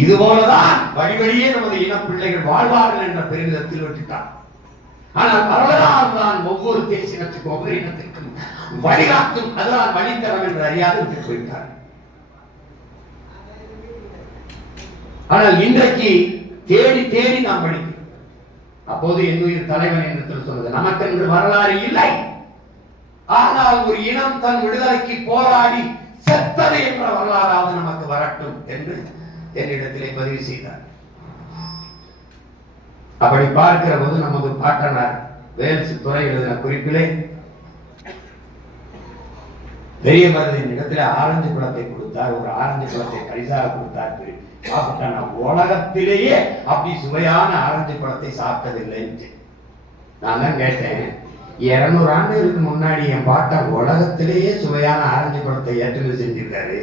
இதுபோலதான் வழி வழியே நமது இன பிள்ளைகள் வாழ்வார்கள் என்ற பெருமிதத்தில் விட்டுட்டார். ஆனால் வரலாறு தான் ஒவ்வொரு தேசியத்துக்கும் ஒவ்வொரு இனத்திற்கும் வழிகாட்டும், அதுதான் வழித்தரம் என்று அறியாது விட்டு போயிட்டார். ஆனால் இன்றைக்கு தேடி தேடி நாம் படிக்கிறோம். அப்போது என்னுயிர் தலைவன் என்று சொன்னது நமக்கென்று வரலாறு இல்லை. ஆனால் ஒரு இனம் தன் விடுதலைக்கு போராடி செத்தது என்ற வரலாறாவது நமக்கு வரட்டும் என்று என்னிடத்திலே பதிவு செய்தார். அப்படி பார்க்கிற போது நமது பாட்டனார் வேல்ஸ் துறை எழுதின குறிப்பிலே பெரிய மருதின் இடத்திலே ஆரஞ்சு பழத்தை கொடுத்தார். ஒரு ஆரஞ்சு பழத்தை பரிசாக கொடுத்தார். உலகத்திலேயே அப்படி சுவையான ஆரஞ்சு பழத்தை சாப்பிட்டதில்லை. நான் தான் கேட்டேன், 200 ஆண்டுகளுக்கு முன்னாடி என் பாட்டன் உலகத்திலேயே சுவையான ஆரஞ்சு பழத்தை ஏற்றுமதி செஞ்சிருக்காரு.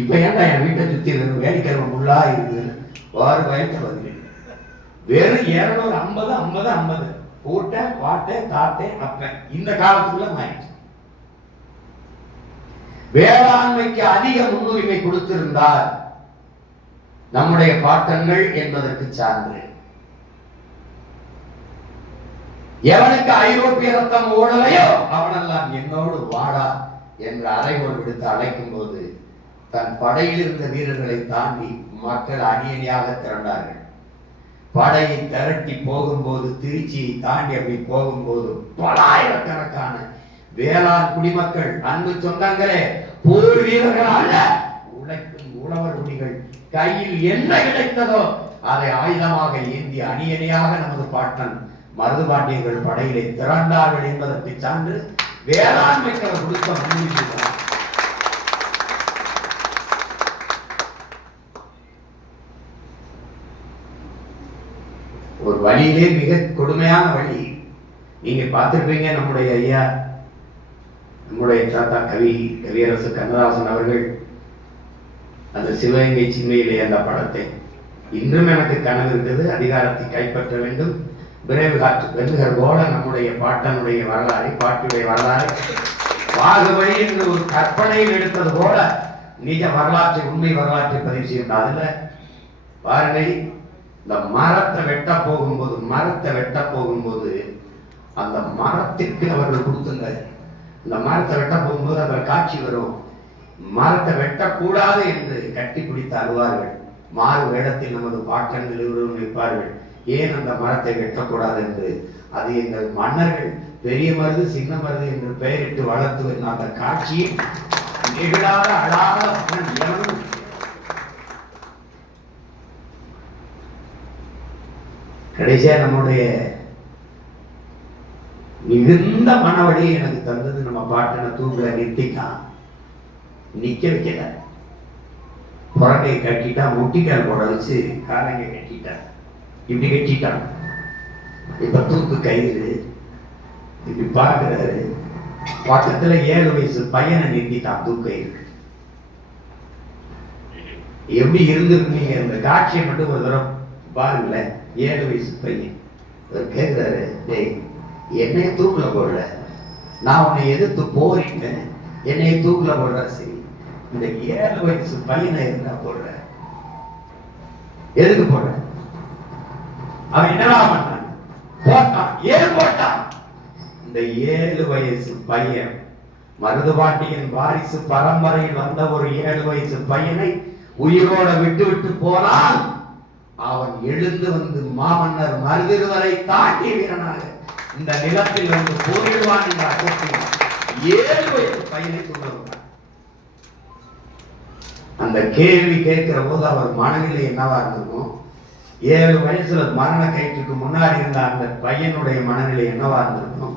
இப்ப ஏன்டா என் வீட்டை சுத்தி வெறும் வேடிக்கை முள்ளா இருக்குது? வாரு பயத்தை பதில் வெறும் 250 50 50 கூட்டேன் பாட்டேன் தாத்தேன் அப்பேன். இந்த காலத்துக்குள்ள மாறிடுச்சு. வேளாண்மைக்கு அதிக முன்னுரிமை கொடுத்திருந்தார் நம்முடைய பாட்டங்கள் என்பதற்கு சான்று. எவனுக்கு ஐரோப்பிய ரத்தம் ஓடலையோ அவனெல்லாம் என்னோடு வாடா என்று அறைகோள் விடுத்து அழைக்கும் போது தன் படையில் இருந்த வீரர்களை தாண்டி மக்கள் அணியணியாக திரண்டார்கள். படையை திரட்டி போகும்போது, திருச்சியை தாண்டி அப்படி போகும்போது பலாயிரக்கணக்கான வேளாண் குடிமக்கள், அன்பு சொந்தங்களே, போர் வீரர்கள் அல்ல, உழைக்கும் உழவர் குடிகள் கையில் என்ன கிடைத்ததோ அதை ஆயுதமாக ஏந்தி அணியணியாக நமது பாட்டன் மருதுபாண்டியர்கள் படையிலே திரண்டார்கள் என்பதற்கு சான்று வேளாண்மைக்கு அவர் கொடுத்த முன்னுரிமை. ஒரு வழியிலே மிக கொடுமையான வழி. நீங்க பார்த்திருப்பீங்க, நம்முடைய ஐயா, நம்முடைய தாத்தா கவியரசு கண்ணதாசன் அவர்கள் அந்த சிவகங்கை சின்மையிலே அந்த படத்தை, இன்னும் எனக்கு கனவு இருந்தது, அதிகாரத்தை கைப்பற்ற வேண்டும், விரைவு காற்று வெல்லுகிற போல நம்முடைய பாட்டனுடைய வரலாறை, பாட்டுடைய வரலாறு வாகுவழி என்று ஒரு கற்பனையில் எடுத்தது போல நிஜ வரலாற்றை, உண்மை வரலாற்றை பதிவு செய்யும். அதுல பாருங்க, இந்த மரத்தை வெட்ட போகும்போது அந்த மரத்திற்கு அவர்கள் கொடுத்துங்க. இந்த மரத்தை வெட்ட போகும்போது அந்த காட்சி வரும். மரத்தை வெட்டக்கூடாது என்று கட்டி பிடித்து அழுவார்கள். மாறு வேடத்தில் நமது பாட்டன்கள் இருவரும் நிற்பார்கள். ஏன் அந்த மரத்தை வெட்டக்கூடாது என்று. அது எங்கள் மன்னர்கள் பெரிய மருது சின்ன மருது என்று பெயரிட்டு வளர்த்து வந்த அந்த காட்சியை நெகிழாத அழாத கடைசியா நம்முடைய மிகுந்த மனவழி எனக்கு தந்தது, நம்ம பாட்டனை தூக்குல நிறுத்திட்டான், நிக்க வைக்கல, புறக்கை கட்டிட்டா, முட்டிக்கால் போட வச்சு காலங்க கட்டிட்டான், இப்படி கட்டிட்டான். இப்ப தூக்கு கயிறு இப்படி பார்க்கிறாரு. பக்கத்துல 7 வயசு பையனை நிறுத்திட்டான் தூக்கயிறு. எப்படி இருந்திருக்கீங்க? இந்த காட்சியை மட்டும் ஒரு தடவை பாருங்களேன். 7 வயசு பையன் கேட்கிறாரு, டேய் என்னைய தூக்குல போடல, நான் உன்னை எதிர்த்து போறீங்க, என்னைய தூக்குல போடுற. சரி, இந்த 7 வயசு பையனை இருந்தா போடுற, எதுக்கு போடுற? அவன் என்னடா பண்ணான்? போட்டான். ஏன் போட்டான்? இந்த 7 வயசு பையன், மருதுபாண்டியன் வாரிசு பரம்பரையில் வந்த ஒரு 7 வயசு பையனை உயிரோட விட்டு விட்டு போனால் அவன் எழுந்து வந்து மாமன்னர் மருதிருவரை தாண்டி வீரனாக இந்த நிலத்தில் வந்து போரிடுவான் என்ற அகத்தில் 7 வயசு பையனை கொண்டு. அந்த கேள்வி கேட்கிற போது அவர் மனநிலை என்னவா இருந்திருக்கும்? 7 வயசுல மரண கயிற்றுக்கு முன்னாடி இருந்த அந்த பையனுடைய மனநிலை என்னவா இருந்திருக்கும்?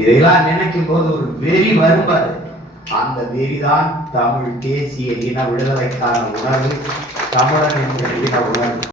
இதையெல்லாம் நினைக்கும் போது ஒரு வெறி வரும்பாரு. அந்த வெறிதான் தமிழ் தேசிய இன விடுதலைக்கான உணர்வு, தமிழன் என்ற இன உணர்வு.